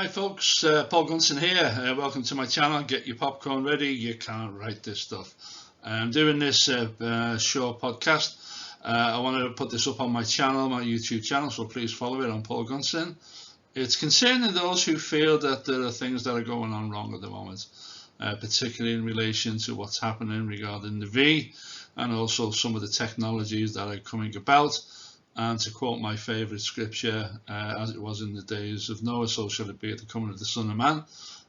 Hi folks, Paul Gunson here. Welcome to my channel. Get your popcorn ready. You can't write this stuff. I'm doing this short podcast. I wanted to put this up on my channel, my YouTube channel, so please follow it on Paul Gunson. It's concerning those who feel that there are things that are going on wrong at the moment, particularly in relation to what's happening regarding the V and also some of the technologies that are coming about. And to quote my favourite scripture, as it was in the days of Noah, so shall it be at the coming of the Son of Man.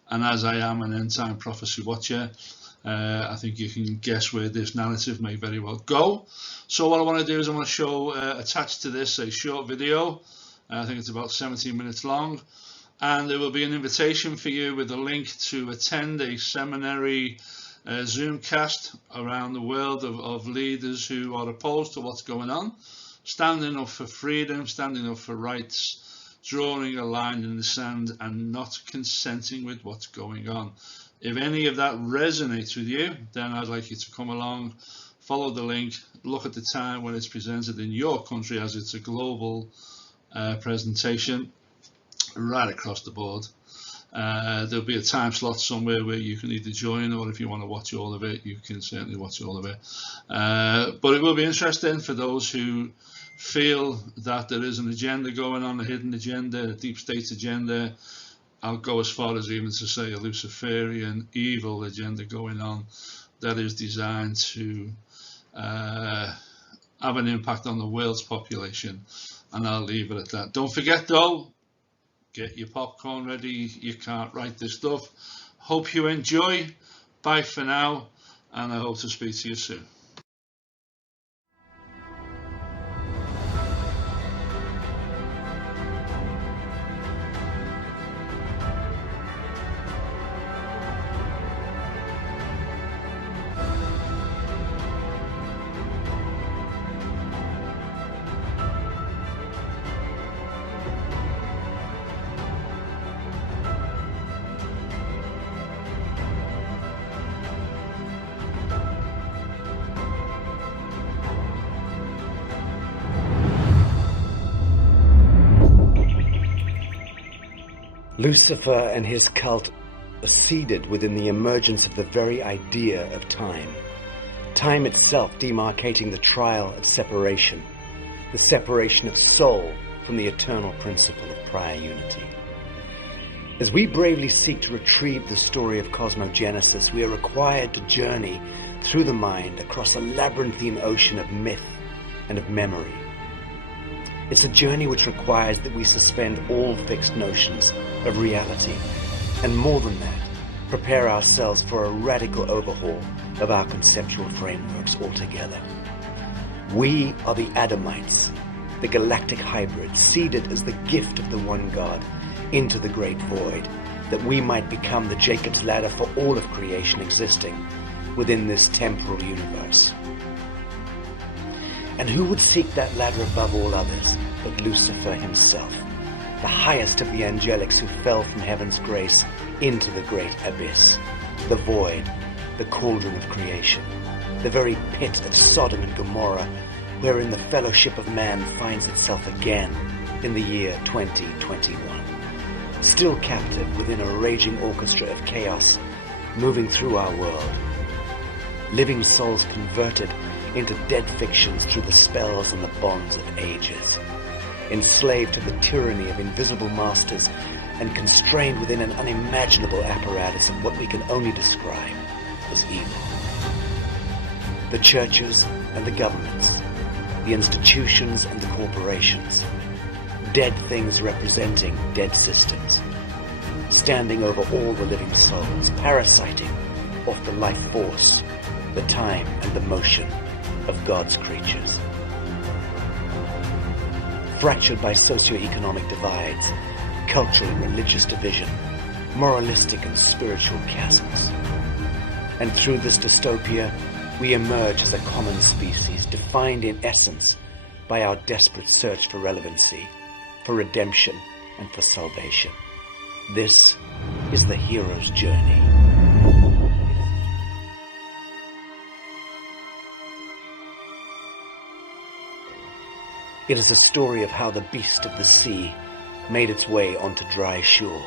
And as I am an end-time prophecy watcher, I think you can guess where this narrative may very well go. So what I want to do is I want to show, attached to this, a short video. I think it's about 17 minutes long. And there will be an invitation for you with a link to attend a seminary Zoomcast around the world of leaders who are opposed to what's going on. Standing up for freedom, standing up for rights, drawing a line in the sand and not consenting with what's going on. If any of that resonates with you, then I'd like you to come along, follow the link, look at the time when it's presented in your country, as it's a global presentation right across the board. There'll be a time slot somewhere where you can either join, or if you want to watch all of it, you can certainly watch all of it. But it will be interesting for those who feel that there is an agenda going on, a hidden agenda, a deep state agenda. I'll go as far as even to say a Luciferian evil agenda going on that is designed to have an impact on the world's population. And I'll leave it at that. Don't forget though, get your popcorn ready. You can't write this stuff. Hope you enjoy. Bye for now, and I hope to speak to you soon. Lucifer and his cult are seeded within the emergence of the very idea of time. Time itself demarcating the trial of separation, the separation of soul from the eternal principle of prior unity. As we bravely seek to retrieve the story of cosmogenesis, we are required to journey through the mind across a labyrinthine ocean of myth and of memory. It's a journey which requires that we suspend all fixed notions of reality, and more than that, prepare ourselves for a radical overhaul of our conceptual frameworks altogether. We are the Adamites, the galactic hybrids, seeded as the gift of the one God into the great void, that we might become the Jacob's ladder for all of creation existing within this temporal universe. And who would seek that ladder above all others but Lucifer himself, the highest of the angelics who fell from heaven's grace into the great abyss, the void, the cauldron of creation, the very pit of Sodom and Gomorrah, wherein the fellowship of man finds itself again in the year 2021. Still captive within a raging orchestra of chaos moving through our world. Living souls converted into dead fictions through the spells and the bonds of ages. Enslaved to the tyranny of invisible masters and constrained within an unimaginable apparatus of what we can only describe as evil. The churches and the governments, the institutions and the corporations, dead things representing dead systems, standing over all the living souls, parasiting off the life force, the time and the motion of God's creatures. Fractured by socio-economic divides, cultural and religious division, moralistic and spiritual chasms. And through this dystopia, we emerge as a common species, defined in essence by our desperate search for relevancy, for redemption, and for salvation. This is the hero's journey. It is a story of how the beast of the sea made its way onto dry shore,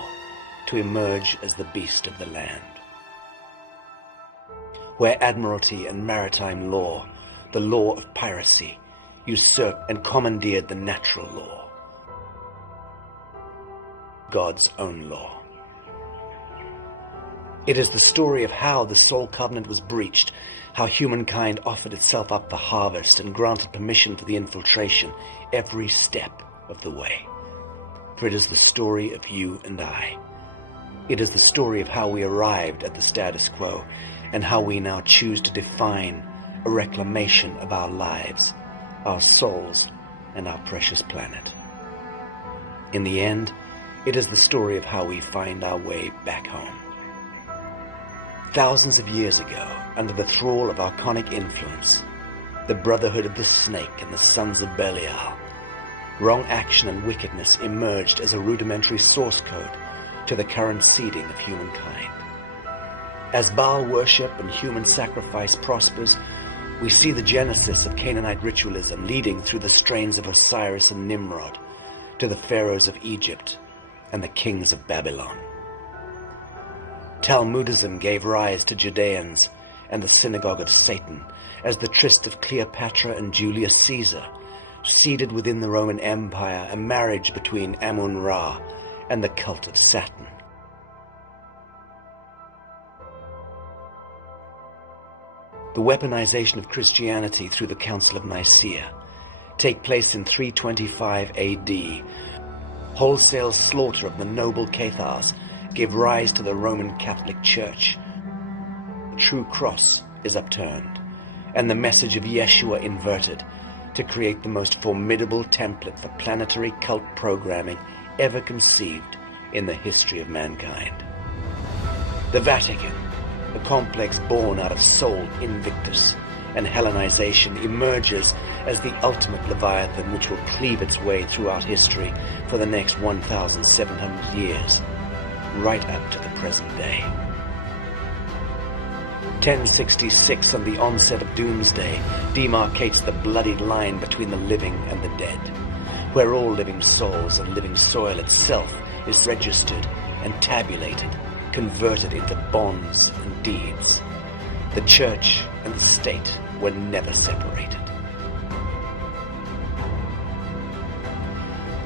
to emerge as the beast of the land. Where admiralty and maritime law, the law of piracy, usurped and commandeered the natural law, God's own law. It is the story of how the soul covenant was breached, how humankind offered itself up for harvest and granted permission for the infiltration every step of the way. For it is the story of you and I. It is the story of how we arrived at the status quo and how we now choose to define a reclamation of our lives, our souls, and our precious planet. In the end, it is the story of how we find our way back home. Thousands of years ago, under the thrall of archonic influence, the Brotherhood of the Snake and the Sons of Belial, wrong action and wickedness emerged as a rudimentary source code to the current seeding of humankind. As Baal worship and human sacrifice prospers, we see the genesis of Canaanite ritualism leading through the strains of Osiris and Nimrod to the pharaohs of Egypt and the kings of Babylon. Talmudism gave rise to Judeans and the synagogue of Satan as the tryst of Cleopatra and Julius Caesar seeded within the Roman Empire a marriage between Amun-Ra and the cult of Saturn. The weaponization of Christianity through the Council of Nicaea take place in 325 AD. Wholesale slaughter of the noble Cathars give rise to the Roman Catholic Church. The true cross is upturned, and the message of Yeshua inverted to create the most formidable template for planetary cult programming ever conceived in the history of mankind. The Vatican, the complex born out of Sol Invictus and Hellenization, emerges as the ultimate Leviathan which will cleave its way throughout history for the next 1,700 years, right up to the present day. 1066, on the onset of Doomsday, demarcates the bloodied line between the living and the dead, where all living souls and living soil itself is registered and tabulated, converted into bonds and deeds. The church and the state were never separated.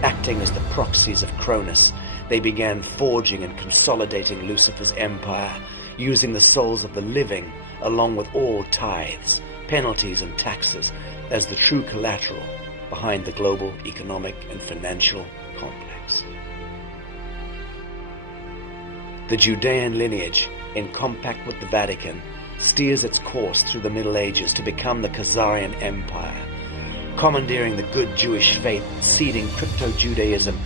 Acting as the proxies of Cronus, they began forging and consolidating Lucifer's empire, using the souls of the living along with all tithes, penalties, and taxes as the true collateral behind the global economic and financial complex. The Judean lineage, in compact with the Vatican, steers its course through the Middle Ages to become the Khazarian Empire, commandeering the good Jewish faith, seeding crypto-Judaism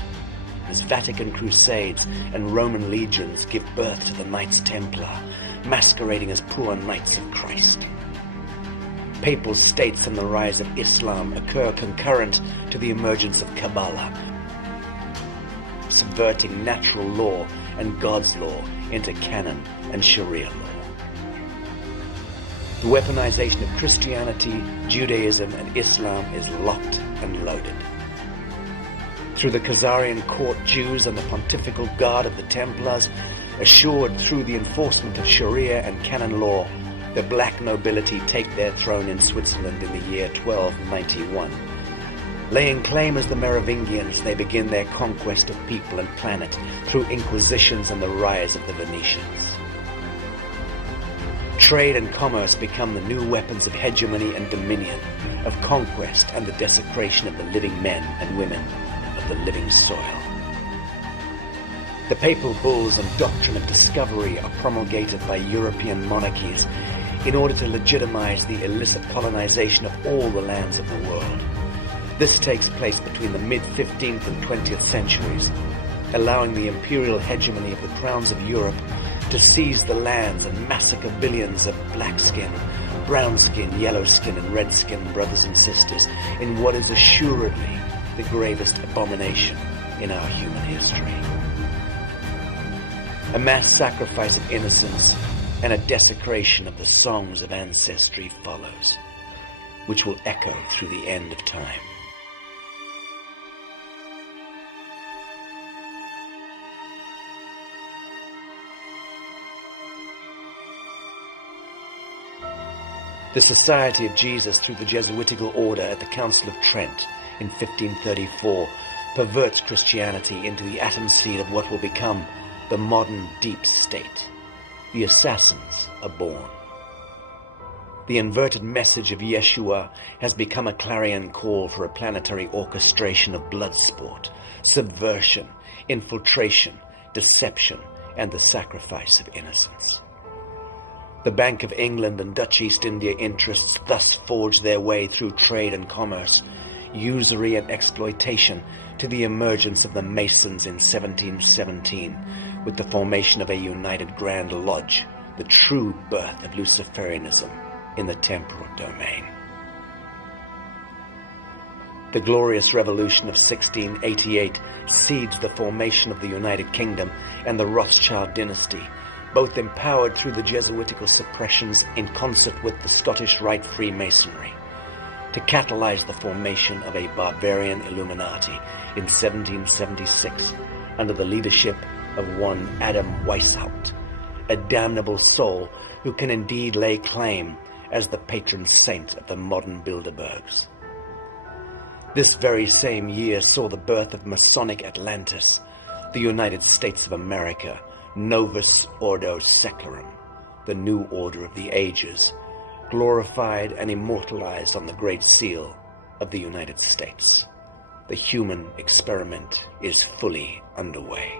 as Vatican crusades and Roman legions give birth to the Knights Templar, masquerading as poor Knights of Christ. Papal states and the rise of Islam occur concurrent to the emergence of Kabbalah, subverting natural law and God's law into canon and Sharia law. The weaponization of Christianity, Judaism, and Islam is locked and loaded. Through the Khazarian court, Jews and the pontifical guard of the Templars, assured through the enforcement of Sharia and canon law, the black nobility take their throne in Switzerland in the year 1291. Laying claim as the Merovingians, they begin their conquest of people and planet through inquisitions and the rise of the Venetians. Trade and commerce become the new weapons of hegemony and dominion, of conquest and the desecration of the living men and women of the living soil. The papal bulls and doctrine of discovery are promulgated by European monarchies in order to legitimize the illicit colonization of all the lands of the world. This takes place between the mid-15th and 20th centuries, allowing the imperial hegemony of the crowns of Europe to seize the lands and massacre billions of black-skinned, brown-skinned, yellow-skinned, and red-skinned brothers and sisters in what is assuredly the gravest abomination in our human history. A mass sacrifice of innocence and a desecration of the songs of ancestry follows, which will echo through the end of time. The Society of Jesus, through the Jesuitical order at the Council of Trent in 1534, perverts Christianity into the atom seed of what will become the modern deep state. The assassins are born. The inverted message of Yeshua has become a clarion call for a planetary orchestration of blood sport, subversion, infiltration, deception, and the sacrifice of innocence. The Bank of England and Dutch East India interests thus forge their way through trade and commerce, usury and exploitation, to the emergence of the Masons in 1717, with the formation of a united Grand Lodge, the true birth of Luciferianism in the temporal domain. The Glorious Revolution of 1688 seeds the formation of the United Kingdom and the Rothschild dynasty, both empowered through the Jesuitical suppressions in concert with the Scottish Rite Freemasonry, to catalyze the formation of a barbarian Illuminati in 1776 under the leadership of one Adam Weishaupt, a damnable soul who can indeed lay claim as the patron saint of the modern Bilderbergs. This very same year saw the birth of Masonic Atlantis, the United States of America, Novus Ordo Seclorum, the new order of the ages, glorified and immortalized on the Great Seal of the United States. The human experiment is fully underway.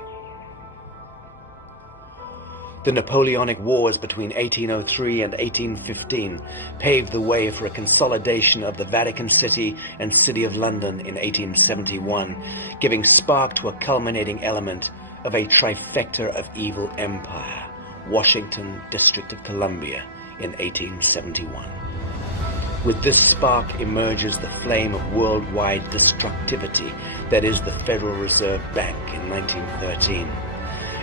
The Napoleonic Wars between 1803 and 1815 paved the way for a consolidation of the Vatican City and City of London in 1871, giving spark to a culminating element of a trifecta of evil empire, Washington, District of Columbia, in 1871. With this spark emerges the flame of worldwide destructivity that is the Federal Reserve Bank in 1913,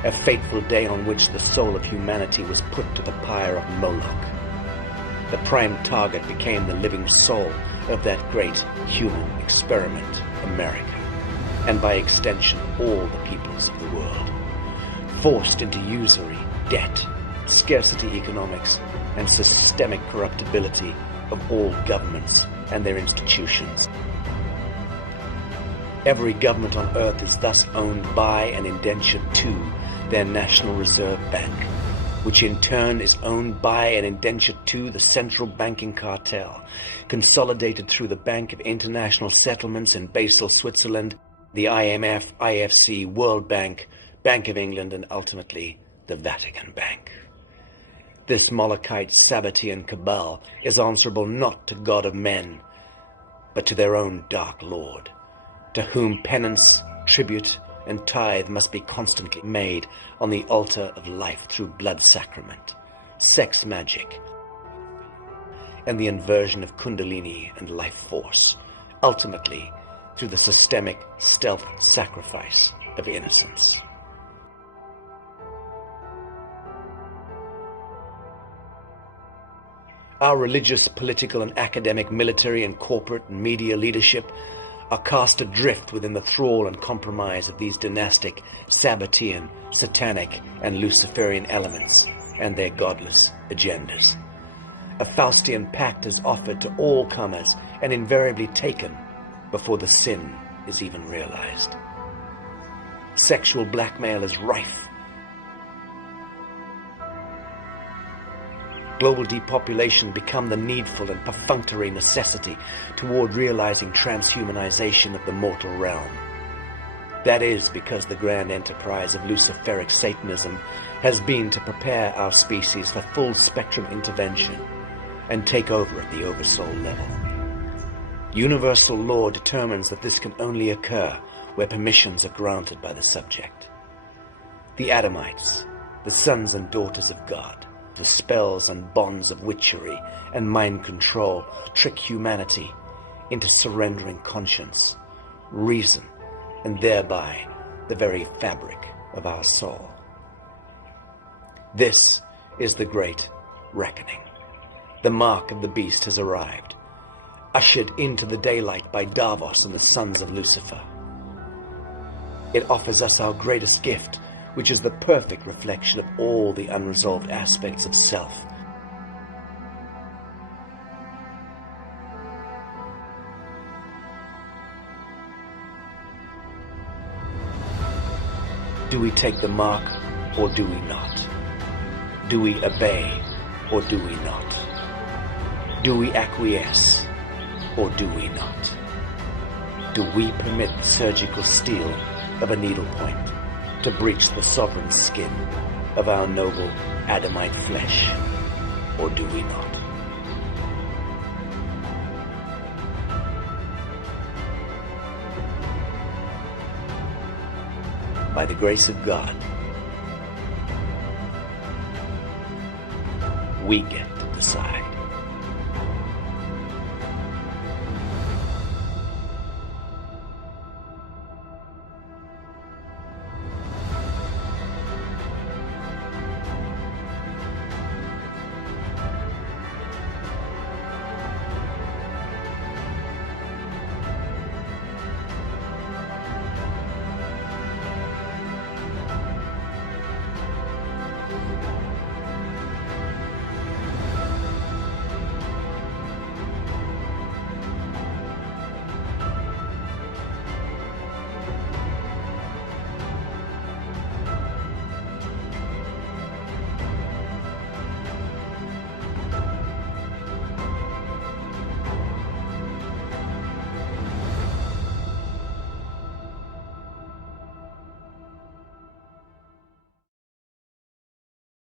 a fateful day on which the soul of humanity was put to the pyre of Moloch. The prime target became the living soul of that great human experiment, America, and by extension all the peoples of the world, forced into usury, debt, scarcity economics, and systemic corruptibility of all governments and their institutions. Every government on earth is thus owned by and indentured to their National Reserve Bank, which in turn is owned by and indentured to the central banking cartel, consolidated through the Bank of International Settlements in Basel, Switzerland, the IMF, IFC, World Bank, Bank of England, and ultimately the Vatican Bank. This Molochite Sabbatean cabal is answerable not to God of men, but to their own dark lord, to whom penance, tribute, and tithe must be constantly made on the altar of life through blood sacrament, sex magic, and the inversion of kundalini and life force, ultimately through the systemic stealth sacrifice of innocence. Our religious, political, and academic, military, and corporate and media leadership are cast adrift within the thrall and compromise of these dynastic, Sabbatean, satanic, and Luciferian elements and their godless agendas. A Faustian pact is offered to all comers and invariably taken before the sin is even realized. Sexual blackmail is rife. Global depopulation become the needful and perfunctory necessity toward realizing transhumanization of the mortal realm. That is because the grand enterprise of Luciferic Satanism has been to prepare our species for full spectrum intervention and take over at the oversoul level. Universal law determines that this can only occur where permissions are granted by the subject. The Adamites, the sons and daughters of God, the spells and bonds of witchery and mind control trick humanity into surrendering conscience, reason, and thereby the very fabric of our soul. This is the great reckoning. The mark of the beast has arrived, ushered into the daylight by Davos and the sons of Lucifer. It offers us our greatest gift, which is the perfect reflection of all the unresolved aspects of self. Do we take the mark or do we not? Do we obey or do we not? Do we acquiesce or do we not? Do we permit the surgical steel of a needlepoint to breach the sovereign skin of our noble Adamite flesh, or do we not? By the grace of God, we get to decide.